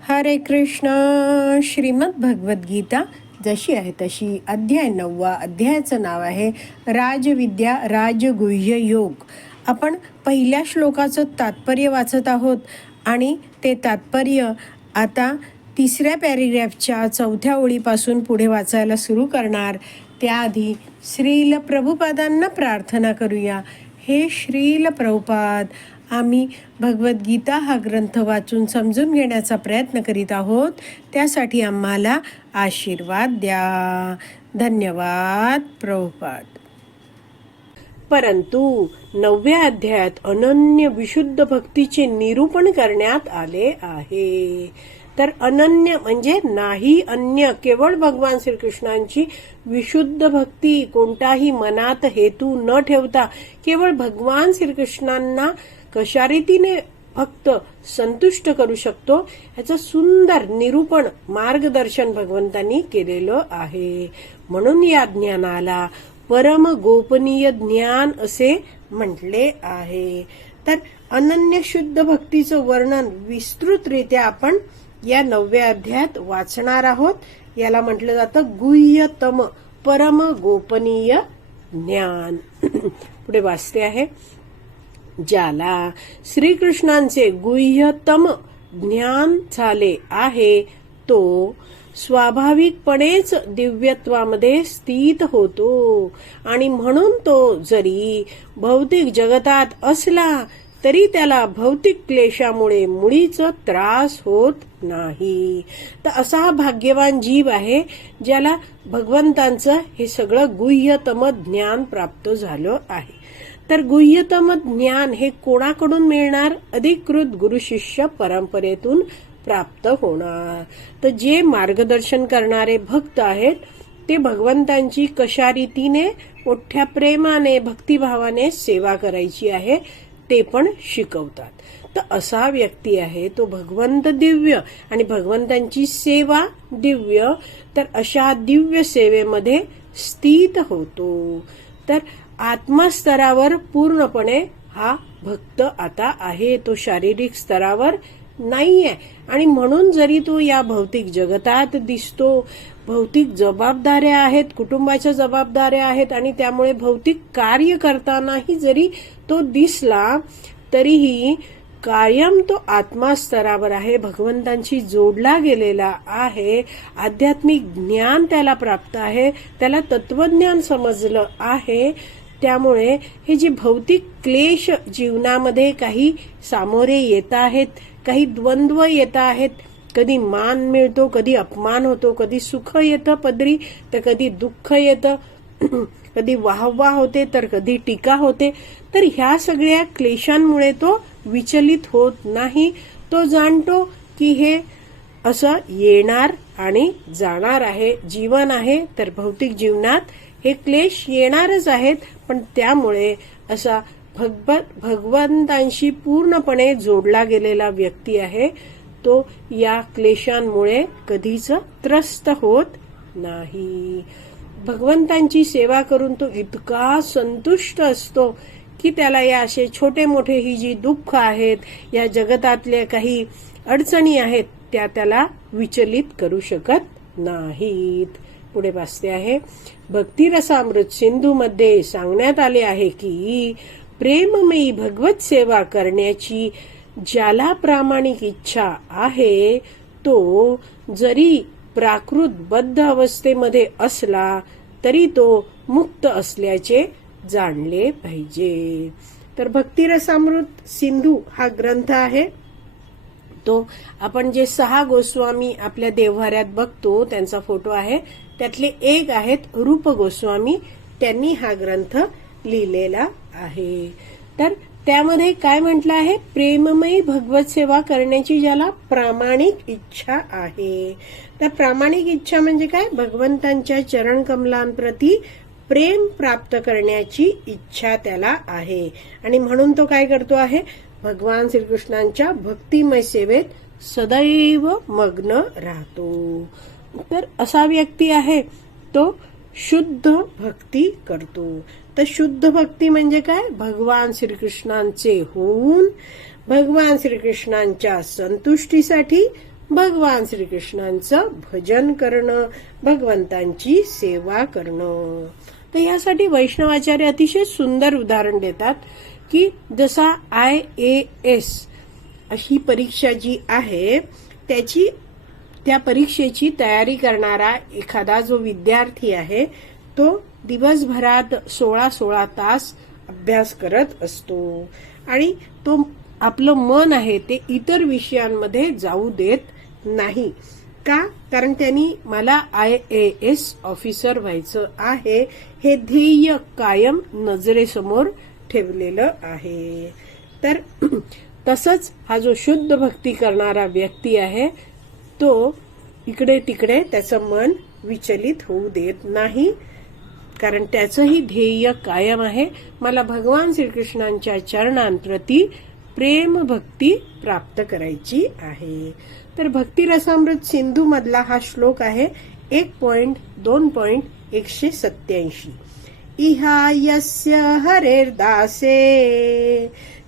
हरे कृष्ण. श्रीमद भगवद्गीता जशी आहे तशी अध्याय नववा अध्यायाचं नाव आहे राजविद्या राजगुह्य योग. आपण पहिल्या श्लोकाचं तात्पर्य वाचत आहोत आणि ते तात्पर्य आता तिसऱ्या पॅरेग्राफच्या चौथ्या ओळीपासून पुढे वाचायला सुरू करणार. त्याआधी श्रील प्रभुपादांना प्रार्थना करूया. हे श्रील प्रभुपाद आम्ही भगवद्गीता हा ग्रंथ वाचून समजून घेण्याचा प्रयत्न करीत आहोत. त्यासाठी आम्हाला आशीर्वाद द्या. धन्यवाद प्रभुपाद. परंतु नवव्या अध्यायात अनन्य विशुद्ध भक्तीचे निरूपण करण्यात आले आहे. तर अनन्य म्हणजे नाही अन्य केवळ भगवान श्रीकृष्णांची विशुद्ध भक्ती. कोणताही मनात हेतू न ठेवता केवळ भगवान श्रीकृष्णांना कशा रीतीने भक्त संतुष्ट करू शकतो याचं सुंदर निरूपण मार्गदर्शन भगवंतांनी केलेलं आहे. म्हणून या ज्ञानाला परम गोपनीय ज्ञान असे म्हटले आहे. तर अनन्य शुद्ध भक्तीचं वर्णन विस्तृतरित्या आपण या नवव्या अध्यायात वाचणार आहोत. याला म्हटलं जातं गुह्यतम परम गोपनीय ज्ञान. पुढे वाचते आहे. ज्याला श्रीकृष्णांचे गुह्यतम ज्ञान झाले आहे तो स्वाभाविकपणेच दिव्यत्वामध्ये स्थित होतो. आणि म्हणून तो जरी भौतिक जगतात असला तरी त्याला भौतिक क्लेशामुळे मुळीच त्रास होत नाही. तर असा हा भाग्यवान जीव आहे ज्याला भगवंतांचं हे सगळं गुह्यतम ज्ञान प्राप्त झालं आहे. तर गुह्यतम ज्ञान हे कोणाकडून मिळणार? अधिकृत गुरुशिष्य परंपरेतून प्राप्त होणार. तर जे मार्गदर्शन करणारे भक्त आहेत ते भगवंतांची कशा रीतीने मोठ्या प्रेमाने भक्तिभावाने सेवा करायची आहे ते पण शिकवतात. तर असा व्यक्ती आहे तो भगवंत दिव्य आणि भगवंतांची सेवा दिव्य तर अशा दिव्य सेवेमध्ये स्थित होतो. तर आत्मस्तरावर पूर्णपणे हा भक्त आता आहे. तो शारीरिक स्तरावर नाहीये. आणि म्हणून जरी तो या भौतिक जगतात दिसतो भौतिक जबाबदाऱ्या आहेत कुटुंबाच्या जबाबदाऱ्या आहेत आणि त्यामुळे भौतिक कार्य करतानाही जरी तो दिसला तरीही कायम तो आत्मास्तरावर आहे. भगवंतांशी जोडला गेलेला आहे. आध्यात्मिक ज्ञान त्याला प्राप्त आहे. त्याला तत्वज्ञान समजलं आहे. त्यामुळे हे जे भौतिक क्लेश जीवनामध्ये काही सामोरे येत आहेत काही द्वंद्व येत आहेत कधी मान मिळतो कधी अपमान होतो कधी सुख येतं पदरी तर कधी दुःख येतं कधी वाहवा होते तर कधी टीका होते तर ह्या सगळ्या क्लेशांमुळे तो विचलित होत नाही. तो जाणतो की हे असं येणार आणि जाणार आहे जीवन आहे तर भौतिक जीवनात हे क्लेश येणारच आहेत पण त्यामुळे असा भगवत भगवंतांशी पूर्णपणे जोडला गेलेला व्यक्ती आहे तो या क्लेशांमुळे कधीच त्रस्त होत नाही. भगवंतांची सेवा करून तो इतका संतुष्ट असतो की त्याला या असे छोटे मोठे ही जी दुःख आहेत या जगतातल्या काही अडचणी आहेत त्या त्याला विचलित करू शकत नाहीत. पुढे वाचते आहे. भक्तिरसामृत सिंधू मध्ये सांगण्यात आले आहे की प्रेममयी भगवत सेवा करण्याची ज्याला प्रामाणिक इच्छा आहे तो जरी प्राकृत बद्ध अवस्थेमध्ये असला तरी तो मुक्त असल्याचे जाणले पाहिजे. तर भक्तिरसामृत सिंधू हा ग्रंथ आहे. तो आपण जे सहा गोस्वामी आपल्या देव्हाऱ्यात बघतो त्यांचा फोटो आहे. त्यातले एक आहेत रूप गोस्वामी. त्यांनी हा ग्रंथ लिहिलेला आहे. तर त्यामध्ये काय म्हटलं आहे? प्रेममयी भगवत सेवा करण्याची ज्याला प्रामाणिक इच्छा आहे. तर प्रामाणिक इच्छा म्हणजे काय? भगवंतांच्या चरण कमलांप्रती प्रेम प्राप्त करण्याची इच्छा त्याला आहे. आणि म्हणून तो काय करतो आहे? भगवान श्रीकृष्णांच्या भक्तिमय सेवेत सदैव मग्न राहतो. तर असा व्यक्ती आहे तो शुद्ध भक्ती करतो. तर शुद्ध भक्ती म्हणजे काय? भगवान श्रीकृष्णांचे होऊन भगवान श्रीकृष्णांच्या संतुष्टीसाठी भगवान श्रीकृष्णांचं भजन करणं भगवंतांची सेवा करणं. तर यासाठी वैष्णवाचार्य अतिशय सुंदर उदाहरण देतात की जसा आय ए एस ही परीक्षा जी आहे त्याची त्या परीक्षेची तयारी करणारा एखादा जो विद्यार्थी आहे तो दिवसभरात सोळा सोळा तास अभ्यास करत असतो. आणि तो आपलं मन आहे ते इतर विषयांमध्ये जाऊ देत नाही. का? कारण त्यांनी मला आय ए एस ऑफिसर व्हायचं आहे हे ध्येय कायम नजरेसमोर ठेवलेलं आहे. तर तसंच हा जो शुद्ध भक्ती करणारा व्यक्ती आहे तो इकडे तिकडे त्याचं मन विचलित होऊ देत नाही. कारण त्याचंही ध्येय कायम आहे. मला भगवान श्रीकृष्णांच्या चरणांप्रती प्रेम भक्ती प्राप्त करायची आहे. तर भक्तिरसामृत सिंधू मधला हा श्लोक आहे. एक पॉइंट दोन पॉइंट एकशे सत्याऐंशी इहा यस्य हरेर्दासे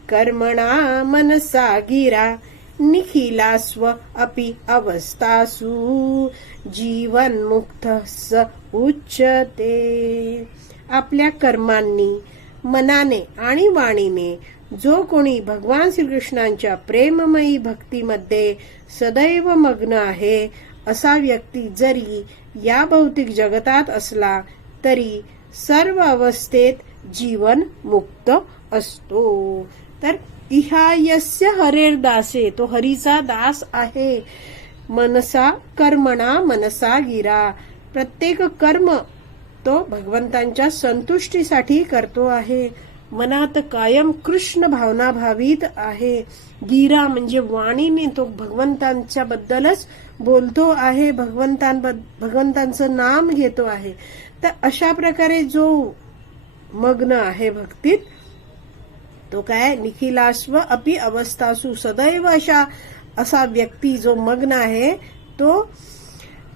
कर्मणा मनसा गिरा निखिलास्व अपि अवस्थासु। जीवनमुक्त स उच्चते आपल्या कर्मांनी मनाने आणि वाणीने जो कोणी भगवान श्रीकृष्णांच्या प्रेममयी भक्तीमध्ये सदैव मग्न आहे असा व्यक्ती जरी या भौतिक जगतात असला तरी सर्व अवस्थेत जीवन मुक्त असतो. तर इहा यस्य हरेर दासे तो हरीचा दास आहे. मनसा कर्मणा मनसा गिरा. प्रत्येक कर्म तो भगवंतांच्या संतुष्टीसाठी करतो आहे. मनात कायम कृष्ण भावना भावित आहे. गिरा म्हणजे वाणीने तो भगवंतांच्या बद्दलच बोलतो आहे. भगवंतांबद्द भगवंतांचं नाम घेतो आहे. तर अशा प्रकारे जो मग्न आहे भक्तीत तो काय? निखिलास्व अपि अवस्थासु सदैव अशा असा व्यक्ती जो मग्न आहे तो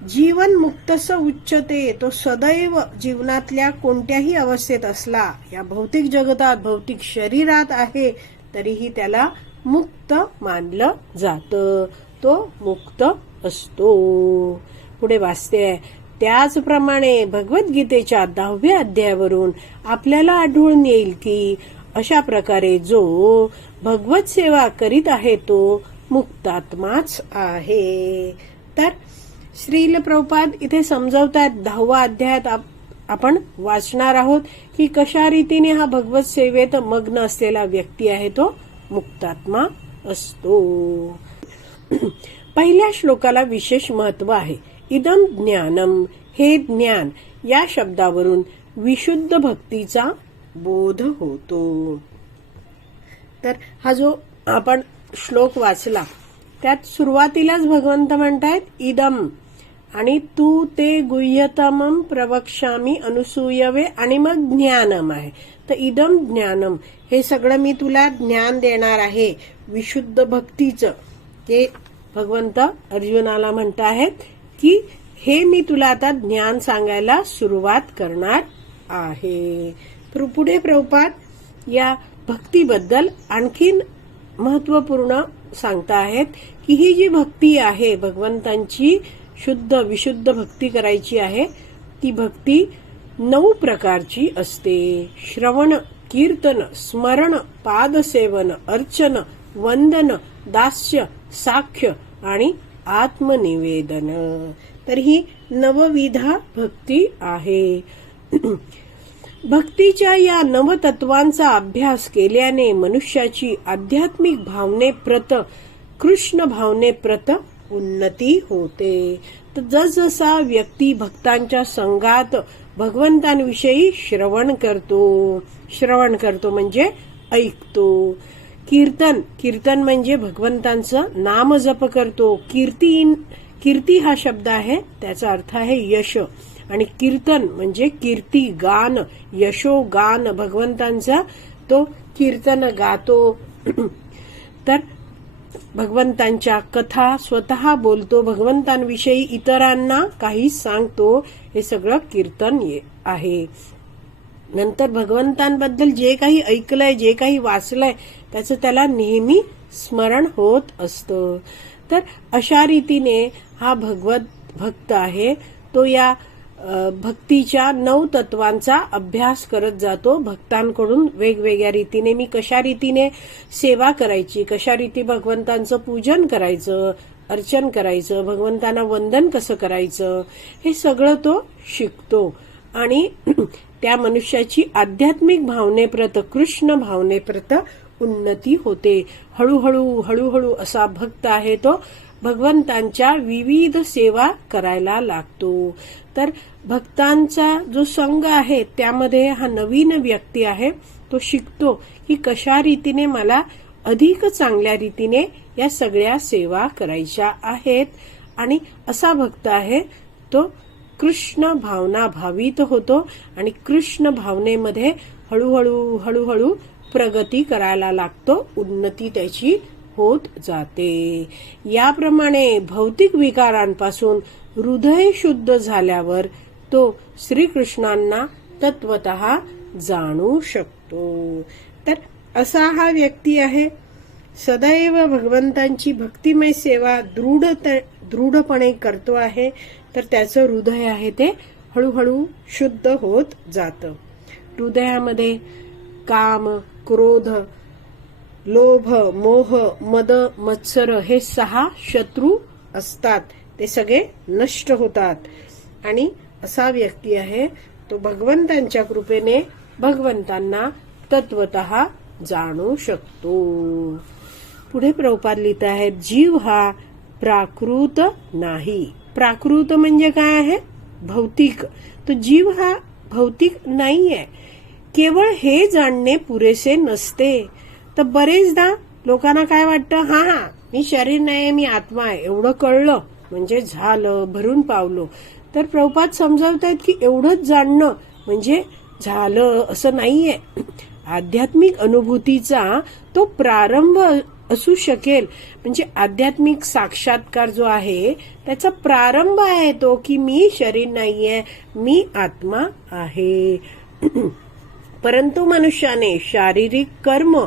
जीवन मुक्तस उच्चते तो सदैव जीवनातल्या कोणत्याही अवस्थेत असला या भौतिक जगतात भौतिक शरीरात आहे तरीही त्याला मुक्त मानलं जात. तो मुक्त असतो. पुढे वाचते त्याचप्रमाणे भगवद्गीतेच्या दहाव्या अध्यायावरून आपल्याला आढळून येईल की अशा प्रकारे जो भगवत सेवा करीत आहे तो मुक्तात्माच आहे. तर श्रील प्रभुपाद इथे समजवतात दहावा अध्यायात आप- आपण वाचणार आहोत की कशा रीतीने हा भगवत सेवेत मग्न असलेला व्यक्ती आहे तो मुक्तात्मा असतो. पहिल्या श्लोकाला विशेष महत्त्व आहे. इदम ज्ञानम हे ज्ञान या शब्दावरून विशुद्ध भक्तीचा बोध होतो. तर हा जो आपण श्लोक वाचला त्यात सुरुवातीलाच भगवंत म्हणतायत इदम. आणि तू ते गुह्यतम प्रवक्षामी अनुसूयवे आणि मग ज्ञानम आहे. तर इदम ज्ञानम हे सगळं मी तुला ज्ञान देणार आहे. विशुद्ध भक्तीचं ते भगवंत अर्जुनाला म्हणत आहेत की हे मी तुला आता ज्ञान सांगायला सुरुवात करणार आहे. पुढे प्रभुपाद या भक्तीबद्दल आणखीन महत्त्वपूर्ण सांगता आहेत की ही जी भक्ती आहे भगवंतांची शुद्ध विशुद्ध भक्ती करायची आहे ती भक्ती नऊ प्रकारची असते. श्रवण कीर्तन स्मरण पादसेवन अर्चन वंदन दास्य साक्ष्य आणि आत्मनिवेदन. तर ही नवविधा भक्ती आहे. भक्तीच्या या नवतत्वांचा अभ्यास केल्याने मनुष्याची आध्यात्मिक भावने प्रत कृष्ण भावने प्रत उन्नती होते. तर जसजसा व्यक्ती भक्तांच्या संघात भगवंतांविषयी श्रवण करतो श्रवण करतो म्हणजे ऐकतो. कीर्तन कीर्तन म्हणजे भगवंतांचं नाम जप करतो. कीर्ती कीर्ती हा शब्द आहे त्याचा अर्थ आहे यश. आणि कीर्तन म्हणजे कीर्ती गान यशो गान भगवंतांचा तो कीर्तन गातो. तर भगवंतांच्या कथा स्वतः बोलतो. भगवंतांविषयी इतरांना काही सांगतो. हे सगळं कीर्तन ये- आहे. नंतर भगवंतांबद्दल जे काही ऐकलंय जे काही वाचलंय त्याचं त्याला नेहमी स्मरण होत असतं. तर अशा रीतीने हा भगवत भक्त आहे. तो या भक्तीच्या नऊ तत्वांचा अभ्यास करत जातो. भक्तांकडून वेगवेगळ्या रीतीने मी कशा रीतीने सेवा करायची कशा रीती भगवंतांचं पूजन करायचं अर्चन करायचं भगवंतांना वंदन कसं करायचं हे सगळं तो शिकतो. आणि त्या मनुष्याची आध्यात्मिक भावनेप्रत कृष्ण भावनेप्रत उन्नती होते. हळूहळू हळूहळू असा भक्त आहे तो भगवंतांच्या विविध सेवा करायला लागतो. तर भक्तांचा जो संघ आहे त्यामध्ये हा नवीन व्यक्ती आहे तो शिकतो की कशा रीतीने मला अधिक चांगल्या रीतीने या सगळ्या सेवा करायच्या आहेत. आणि असा भक्त आहे तो कृष्ण भावना भावित होतो आणि कृष्ण भावनेमध्ये हळूहळू हळूहळू प्रगती करायला लागतो. उन्नती त्याची होत जाते. याप्रमाणे भौतिक विकारांपासून हृदय शुद्ध झाल्यावर तो श्रीकृष्णांना तत्वत जाणू शकतो. तर असा हा व्यक्ती आहे. सदैव भगवंतांची भक्तिमय सेवा दृढ दृढपणे करतो आहे. तर त्याचं हृदय आहे ते हळूहळू शुद्ध होत जातं. हृदयामध्ये काम क्रोध लोभ मोह मद मत्सर हे सहा शत्रू असतात. ते सगळे नष्ट होतात. आणि असा व्यक्ती आहे तो भगवंतांच्या कृपेने भगवंतांना तत्वत जाणू शकतो. पुढे प्रभुपाद लिहित आहेत जीव हा प्राकृत नाही. प्राकृत म्हणजे काय आहे? भौतिक. तो जीव हा भौतिक नाही आहे केवळ हे जाणणे पुरेसे नसते. तर बरेचदा लोकांना काय वाटतं? हा हा मी शरीर नाही मी आत्मा आहे. एवढं कळलं. म्हणजे झालं भरून पावलो. तर प्रभुपाद आहेत की एवढंच जाणणं म्हणजे झालं असं नाहीये. आध्यात्मिक अनुभूतीचा तो प्रारंभ असू शकेल. म्हणजे आध्यात्मिक साक्षात्कार जो आहे त्याचा प्रारंभ आहे तो की मी शरीर नाहीये मी आत्मा आहे. परंतु मनुष्याने शारीरिक कर्म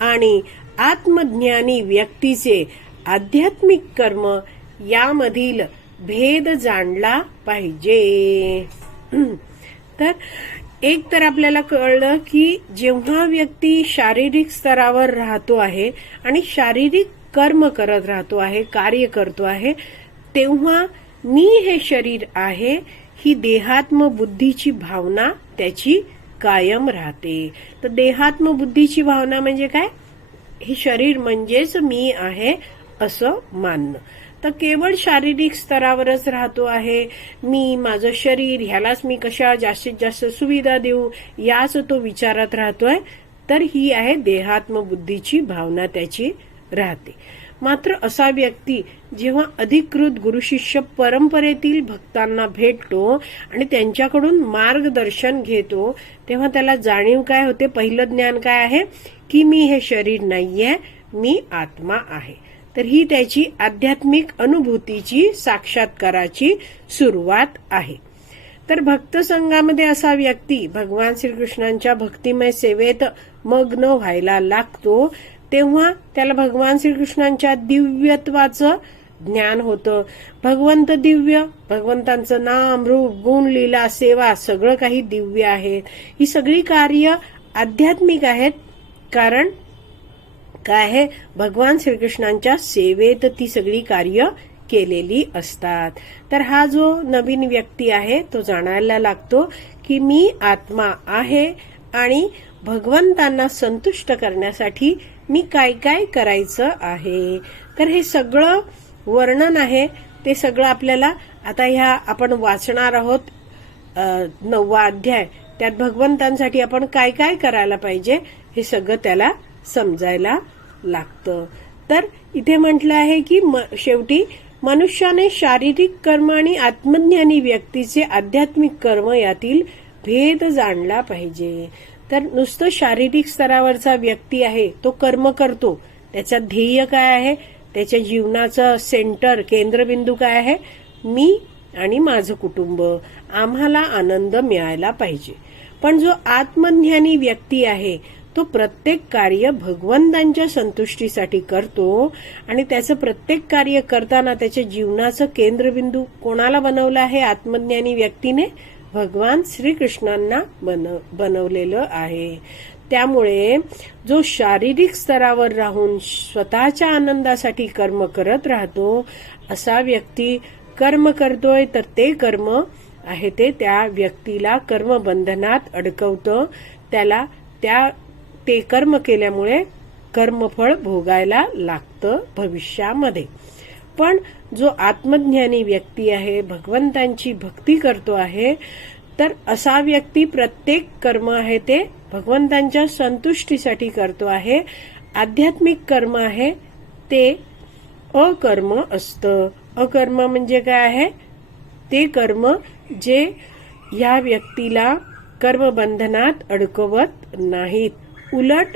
आणि आत्मज्ञानी व्यक्तीचे आध्यात्मिक कर्म यामधील भेद जाणला पाहिजे. तर एक तर आपल्याला कळलं की जेव्हा व्यक्ती शारीरिक स्तरावर राहतो आहे आणि शारीरिक कर्म करत राहतो आहे कार्य करतो आहे तेव्हा मी हे शरीर आहे ही देहात्म बुद्धीची भावना त्याची कायम राहते. तर देहात्म बुद्धीची भावना म्हणजे काय? हे शरीर म्हणजेच मी आहे असं मानणं. तर केवळ शारीरिक स्तरावरच राहतो आहे. मी माझं शरीर ह्यालाच मी कशा जास्तीत जास्त सुविधा देऊ याच तो विचारात राहतोय. तर ही आहे देहात्म बुद्धीची भावना त्याची राहते. मात्र असा व्यक्ती जेव्हा अधिकृत गुरुशिष्य परंपरेतील भक्तांना भेटतो आणि त्यांच्याकडून मार्गदर्शन घेतो तेव्हा त्याला जाणीव काय होते? पहिलं ज्ञान काय आहे? की मी हे शरीर नाहीये मी आत्मा आहे. तर ही त्याची आध्यात्मिक अनुभूतीची साक्षात्काराची सुरुवात आहे. तर भक्त संघामध्ये असा व्यक्ती भगवान श्रीकृष्णांच्या भक्तिमय सेवेत मग्न व्हायला लागतो. तेव्हा त्याला भगवान श्रीकृष्णांच्या दिव्यत्वाचं ज्ञान होतं. भगवंत दिव्य भगवंतांचं नाम रूप गुण लीला सेवा सगळं काही दिव्य आहेत ही सगळी कार्य आध्यात्मिक आहेत. कारण काय आहे? भगवान श्रीकृष्णांच्या सेवेत ती सगळी कार्य केलेली असतात. तर हा जो नवीन व्यक्ती आहे तो जाणायला लागतो की मी आत्मा आहे आणि भगवंतांना संतुष्ट करण्यासाठी मी काय काय करायचं आहे? तर हे सगळं वर्णन आहे. ते सगळं आपल्याला आता ह्या आपण वाचणार आहोत नववा अध्याय. त्यात भगवंतांसाठी आपण काय काय करायला पाहिजे हे सगळं त्याला समजायला लागतं. तर इथे म्हटलं आहे की म- शेवटी मनुष्याने शारीरिक कर्म आणि आत्मज्ञानी व्यक्तीचे आध्यात्मिक कर्म यातील भेद जाणला पाहिजे. तर नुसतं शारीरिक स्तरावरचा व्यक्ती आहे तो कर्म करतो. त्याचा ध्येय काय आहे? त्याच्या जीवनाचं सेंटर केंद्रबिंदू काय आहे? मी आणि माझं कुटुंब. आम्हाला आनंद मिळायला पाहिजे. पण जो आत्मज्ञानी व्यक्ती आहे तो प्रत्येक कार्य भगवंतांच्या संतुष्टीसाठी करतो आणि त्याचं प्रत्येक कार्य करताना त्याच्या जीवनाचं केंद्रबिंदू कोणाला बनवलं आहे? आत्मज्ञानी व्यक्तीने? भगवान श्रीकृष्णांना बन बनवलेलं आहे. त्यामुळे जो शारीरिक स्तरावर राहून स्वतःच्या आनंदासाठी कर्म करत राहतो असा व्यक्ती कर्म करतोय तर ते कर्म आहे ते त्या व्यक्तीला कर्मबंधनात अडकवतं. त्याला त्या ते कर्म केल्यामुळे कर्मफळ भोगायला लागतं भविष्यामध्ये. पण जो आत्मज्ञानी व्यक्ती आहे भगवंतांची भक्ती करतो आहे तर असा व्यक्ती प्रत्येक कर्म आहे ते भगवंतांच्या संतुष्टीसाठी करतो आहे. आध्यात्मिक कर्म आहे ते अकर्म असतं. अकर्म म्हणजे काय आहे? ते कर्म जे या व्यक्तीला कर्मबंधनात अडकवत नाहीत. उलट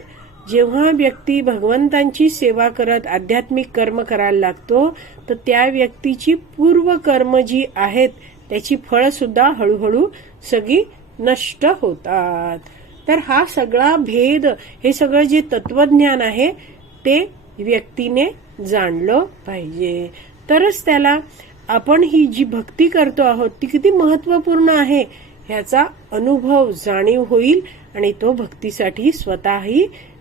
जेव्हा व्यक्ती भगवंतांची सेवा करत आध्यात्मिक कर्म करायला लागतो तर त्या व्यक्तीची पूर्व कर्म जी आहेत त्याची फळं सुद्धा हळूहळू सगळी नष्ट होतात. तर हा सगळा भेद हे सगळं जे तत्वज्ञान आहे ते व्यक्तीने जाणलं पाहिजे. तरच त्याला आपण ही जी भक्ती करतो आहोत ती किती महत्त्वपूर्ण आहे ह्याचा अनुभव जाणीव होईल आणि तो भक्तीसाठी स्वतःही